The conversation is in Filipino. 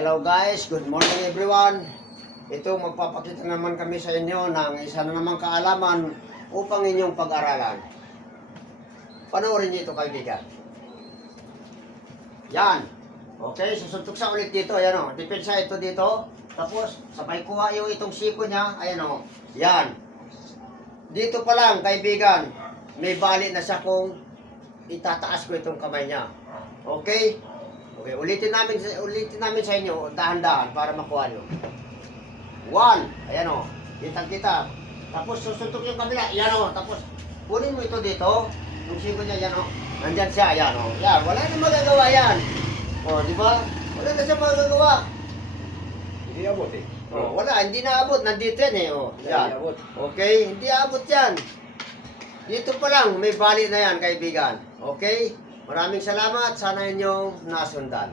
Hello guys, good morning everyone. Ito magpapakita naman kami sa inyo ng isa na namang kaalaman upang inyong pag-aralan. Panoorin niyo ito kaibigan. Yan. Okay, susuntok sa ulit dito. Ayan o, depensa ito dito. Tapos, sabay kuha yung itong siko niya. Ayan o, yan. Dito pa lang kaibigan, may bali na siya kung itataas ko itong kamay niya. Okay? Okay, ulitin namin sa inyo, dahan-dahan para makuha nyo. 1, ayan o, kitang-kita. Tapos susuntok yung kabila, ayan o, tapos kunin mo ito dito, yung siko niya, ayan o, nandyan siya, ayan o. Yan, wala na magagawa yan. O, di ba? Wala na siya magagawa. Hindi abot eh. O, wala, hindi na abot, nandito yan eh, o. Yan. Okay, hindi abot yan. Dito pa lang, may bali na yan, kaibigan. Okay? Maraming salamat. Sana inyong nasundan.